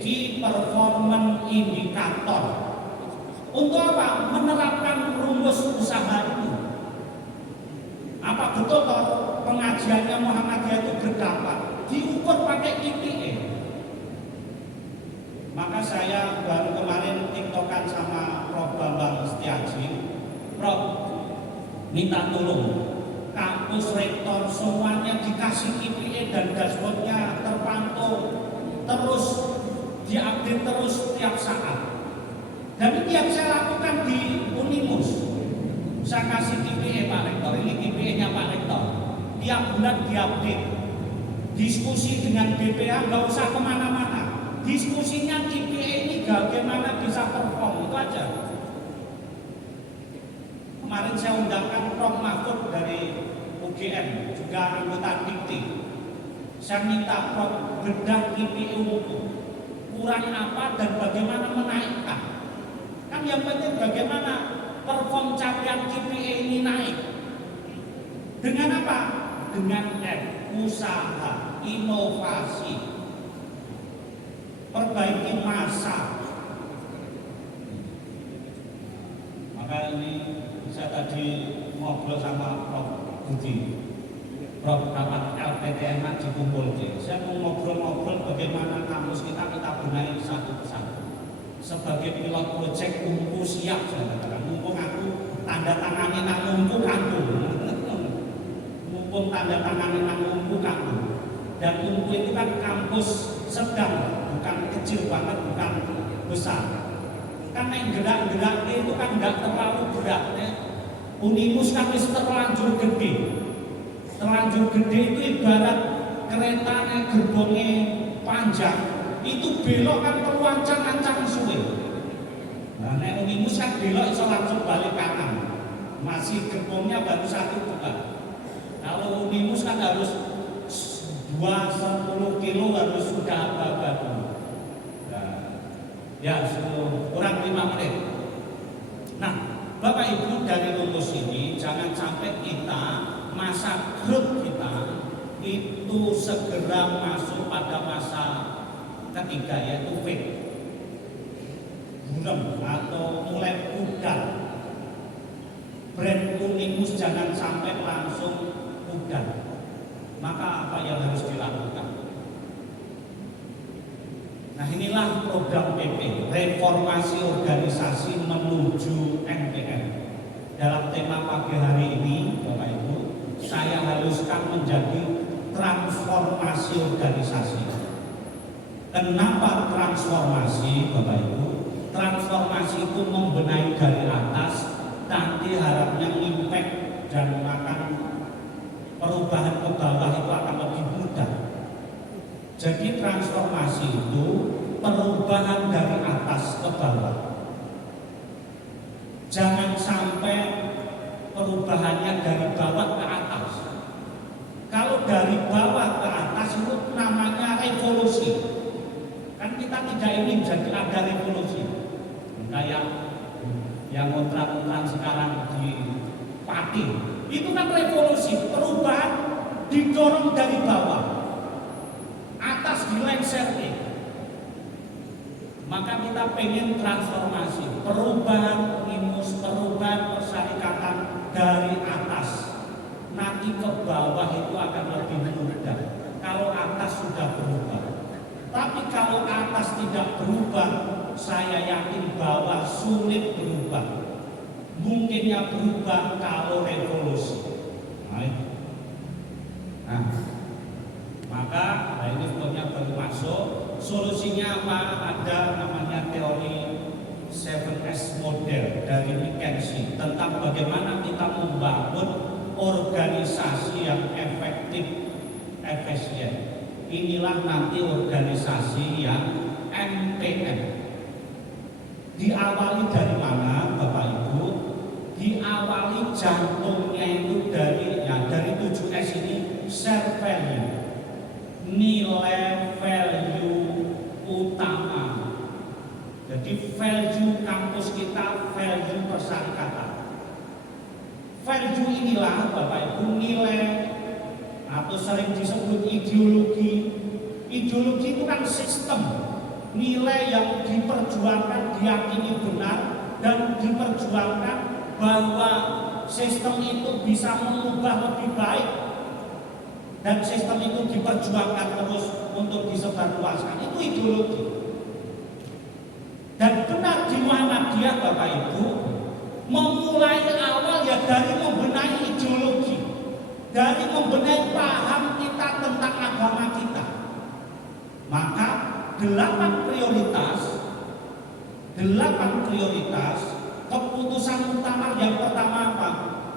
Key Performance Indicator. Untuk apa? Menerapkan rumus usaha itu. Apa betul toh pengajiannya Muhammadiyah itu berdampak? Diukur pakai KPI. Maka saya baru kemarin tiktokan sama Prof. Bambang Setiaji. Prof, minta tolong kampus rektor semuanya dikasih KPI dan dashboardnya terpantau terus, diupdate terus tiap saat. Dan ini yang saya lakukan di Unimus. Saya kasih KPI Pak Rektor, ini KPI-nya Pak Rektor. Tiap bulan diupdate. Diskusi dengan BPH nggak usah kemana-mana. Diskusinya KPI ini bagaimana bisa perform, itu aja. Kemarin saya undangkan Prof. Mahfud dari UGM, juga anggota Dikti. Saya minta Prof. bedah KPI umum, kurang apa dan bagaimana menaikkan. Kan yang penting bagaimana perform capaian KPI ini naik. Dengan apa? Dengan usaha, inovasi, perbaiki masa. Maka ini saya tadi ngobrol sama Prof. Budi, Prof. Kapan LPTN dikumpul. Saya mau ngobrol-ngobrol bagaimana kampus kita benahi satu persatu. Sebagai pilot proyek Umpu siap, saya katakan. Mumpung aku tanda tangani nang Umpu kanku. Mumpung tanda tangani nang Umpu kanku. Dan Umpu itu kan kampus sedang, bukan kecil banget, bukan besar. Karena yang gerak-gerak itu kan nggak terlalu berat ya. Unimus kan terlanjur gede. Terlanjur gede itu ibarat kereta yang gerbongnya panjang, itu belok kan perlu ancang-ancang suwe. Nah, nek Unimus kan belok iso langsung balik kanan. Masih gerbongnya baru satu buka. Kalau Unimus kan harus 20 kilo harus sudah apa-apa. Ya, kurang 5 menit. Nah, Bapak Ibu dari rumus ini jangan sampai kita masa grup kita itu segera masuk pada masa ketiga yaitu fake, buram atau mulai pudar. Brand Unimus jangan sampai langsung pudar. Maka apa yang harus dilakukan? Nah, inilah program PP, reformasi organisasi menuju MPR. Dalam tema pagi hari ini, Bapak Ibu, saya haluskan menjadi transformasi organisasi. Kenapa transformasi, Bapak Ibu? Transformasi itu membenahi dari atas, nanti harapnya impact dan akan perubahan ke bawah itu akan lebih mudah. Jadi transformasi itu perubahan dari atas ke bawah. Jangan sampai perubahannya dari bawah ke atas. Kalau dari bawah ke atas itu namanya revolusi. Kan kita tidak ingin jadi ada revolusi. Kayak yang kontrak-kontrak sekarang di Pati. Itu kan revolusi, perubahan didorong dari bawah. Atas dilengserkan. Maka kita pengen transformasi, perubahan Unimus, perubahan persyarikatan dari atas. Nanti ke bawah itu akan lebih mudah kalau atas sudah berubah. Tapi kalau atas tidak berubah, saya yakin bawah sulit berubah. Mungkinnya berubah kalau revolusi. Nah, maka ini sebetulnya baru masuk. Solusinya apa? Ada namanya teori 7S model dari McKinsey tentang bagaimana kita membangun organisasi yang efektif, efisien. inilah nanti organisasi yang MPM. Diawali dari mana Bapak Ibu? Diawali jantungnya itu dari 7S ini, share value, nilai value utama. Jadi value kampus kita, value persyarikatan. Value inilah Bapak Ibu nilai atau sering disebut ideologi. Ideologi itu kan sistem, nilai yang diperjuangkan, diyakini benar dan diperjuangkan bahwa sistem itu bisa mengubah lebih baik dan sistem itu diperjuangkan terus untuk disebarluaskan. Itu ideologi. Dan benar di Muhammadiyah Bapak Ibu memulai awal ya dari membenahi ideologi, dari membenahi paham kita tentang agama kita. Maka 8 prioritas keputusan utama yang pertama apa?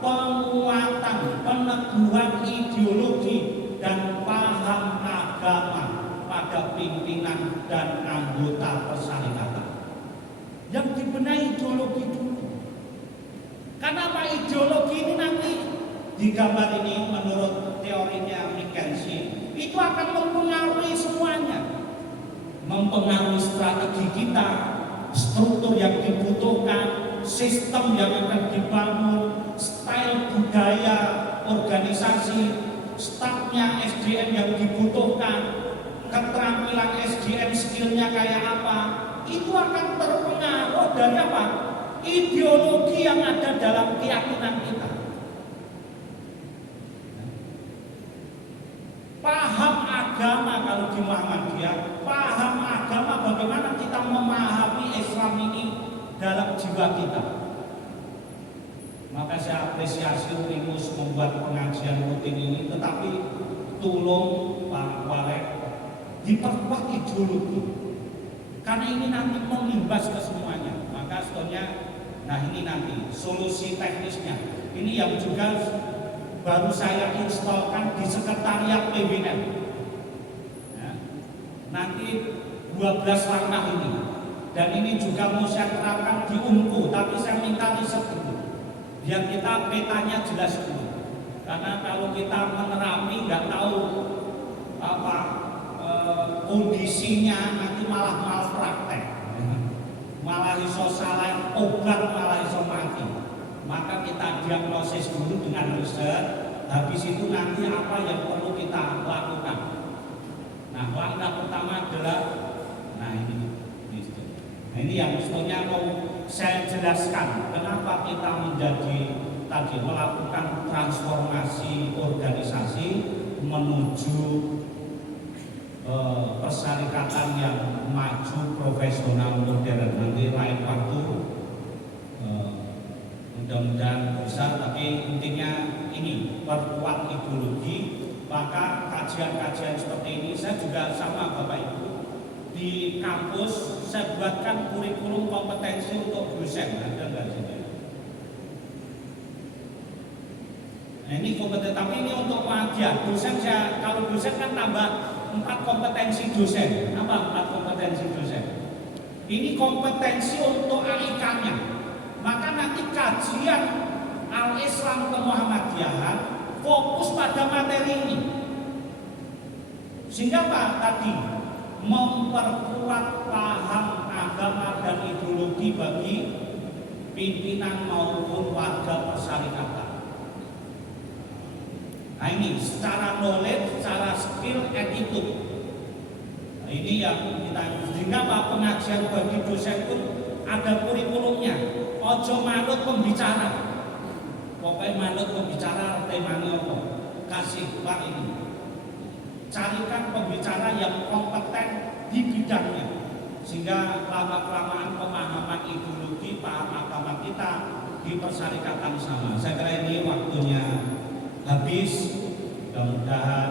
Penguatan, peneguhan ideologi dan paham agama pada pimpinan dan anggota persyarikatan. Yang dibenahi ideologi dulu. Kenapa ideologi ini nanti di gambar ini menurut teorinya McKinsey itu akan mempengaruhi semuanya, mempengaruhi strategi kita, struktur yang dibutuhkan, sistem yang akan dibangun, style budaya organisasi, stafnya SDM yang dibutuhkan, keterampilan SDM skillnya kayak apa, itu akan terpengaruh dari apa? Ideologi yang ada dalam keyakinan kita. Paham agama kalau di Muhammadiyah, paham agama bagaimana kita memahami Islam ini dalam jiwa kita. Maka saya apresiasi Primus membuat pengajian rutin ini, tetapi tolong Pak Warek diperkuat ideologi, karena ini nanti mengimbas ke semuanya. Maka sebetulnya, nah ini nanti solusi teknisnya, ini yang juga baru saya instalkan di sekretariat PBM. Ya, nanti 12 langkah ini, dan ini juga mau saya terapkan di UNKU, tapi saya minta riset dulu, biar kita petanya jelas dulu. Karena kalau kita menerami nggak tahu apa kondisinya, nanti malah malpraktek, malah iso salah obat, malah iso mati. Maka kita diagnosis dulu dengan riset, habis itu nanti apa yang perlu kita lakukan. Nah, langkah pertama adalah, nah ini yang sebetulnya mau saya jelaskan kenapa kita menjadi tadi melakukan transformasi organisasi menuju persyarikatan yang maju, profesional, modern. Nanti lain waktu mudah-mudahan bisa, tapi intinya ini perkuat ideologi. Maka kajian-kajian seperti ini saya juga sama Bapak Ibu di kampus saya buatkan kurikulum kompetensi untuk dosen. Ada nggak sih? Nah, ini kompetensi, tapi ini untuk pengajar dosen. Saya kalau dosen kan tambah 4 kompetensi dosen. Apa 4 kompetensi dosen? Ini kompetensi untuk AIK-nya. Maka nanti kajian Al-Islam ke Muhammadiyahan fokus pada materi ini. Sehingga Pak tadi memperkuat paham agama dan ideologi bagi pimpinan maupun warga persyarikatan. Nah ini secara knowledge, secara skill, attitude. Nah, ini yang kita, sehingga Pak pengajian bagi dosen pun ada kurikulumnya. Ojo manut pembicara, pokoknya manut pembicara temanya apa? Kasih Pak ini. Carikan pembicara yang kompeten di bidangnya, sehingga lama-kelamaan pemahaman ideologi, paham agama kita di persyarikatan sama. Saya kira ini waktunya habis. Mudah-mudahan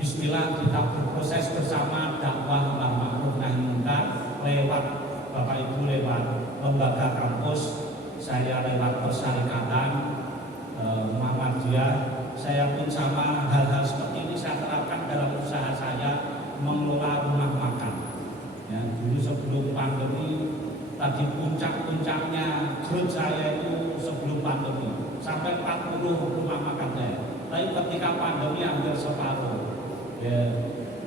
Bismillah kita berproses bersama dakwah amar ma'ruf nahi munkar lewat Bapak Ibu, lewat lembaga kampus, saya lewat persyarikatan Muhammadiyah. Saya pun sama, hal-hal seperti ini saya terapkan dalam usaha saya. rumah makannya. Tapi ketika pandemi hampir separuh, ya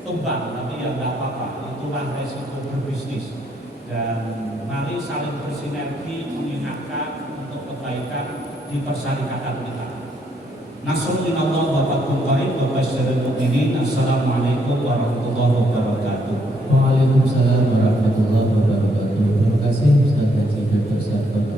tumbang, tapi ya nggak apa-apa. Itulah resiko berbisnis. Dan mari saling bersinergi mengingatkan untuk kebaikan di persyarikatan kita. Nasrul minallah wa fathullahi wa basyiril mu'minin. Assalamualaikum warahmatullahi wabarakatuh. Waalaikumsalam warahmatullahi wabarakatuh. Terima kasih Ustaz Haji Dr. Sartono.